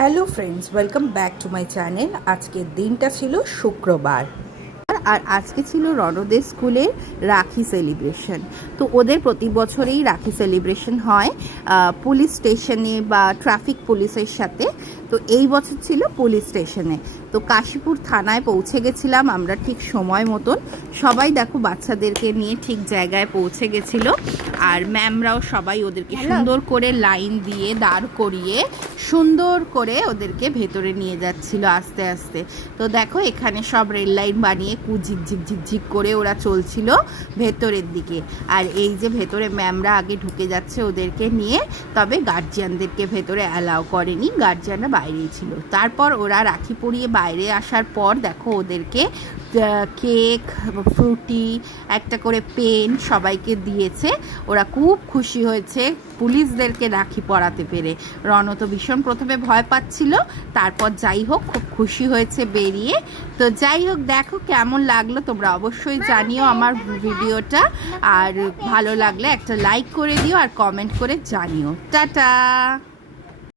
Hello friends, welcome back to my channel. আজকের দিনটা ছিল শুক্রবার আর আজকে ছিল রণদের স্কুলের রাখি সেলিব্রেশন। তো ওদের প্রতি বছরেই রাখি সেলিব্রেশন হয় পুলিশ স্টেশনে বা ট্রাফিক পুলিশের সাথে। তো এই বছর ছিল পুলিশ স্টেশনে। তো কাশীপুর থানায় পৌঁছে গেছিলাম আমরা ঠিক সময় মতন। সবাই দেখো বাচ্চাদেরকে নিয়ে ঠিক জায়গায় পৌঁছে গেছিলো। আর ম্যামরাও সবাই ওদেরকে সুন্দর করে লাইন দিয়ে দাঁড় করিয়ে সুন্দর করে ওদেরকে ভেতরে নিয়ে যাচ্ছিল আস্তে আস্তে। তো দেখো এখানে সব রেল লাইন বানিয়ে ঝিকঝিক ঝিকঝিক করে ওরা চলছিল ভেতরের দিকে। আর এই যে ভেতরে ম্যামরা আগে ঢুকে যাচ্ছে ওদেরকে নিয়ে, তবে গার্জিয়ানদেরকে ভেতরে অ্যালাউ করেনি, গার্জিয়ানরা বাইরেই ছিল। তারপর ওরা রাখি পরিয়ে বাইরে আসার পর দেখো ওদেরকে কেক, ফ্রুটি, একটা করে পেন সবাইকে দিয়েছে। ওরা খুব খুশি হয়েছে পুলিশদেরকে রাখি পরাতে পেরে। রণ তো ভীষণ প্রথমে ভয় পাচ্ছিল, তারপর যাই হোক খুব খুশি হয়েছে বেরিয়ে। তো যাই হোক দেখো কেমন লাগলো তোমরা অবশ্যই জানিও আমার ভিডিওটা। আর ভালো লাগলে একটা লাইক করে দিও আর কমেন্ট করে জানিও। টাটা।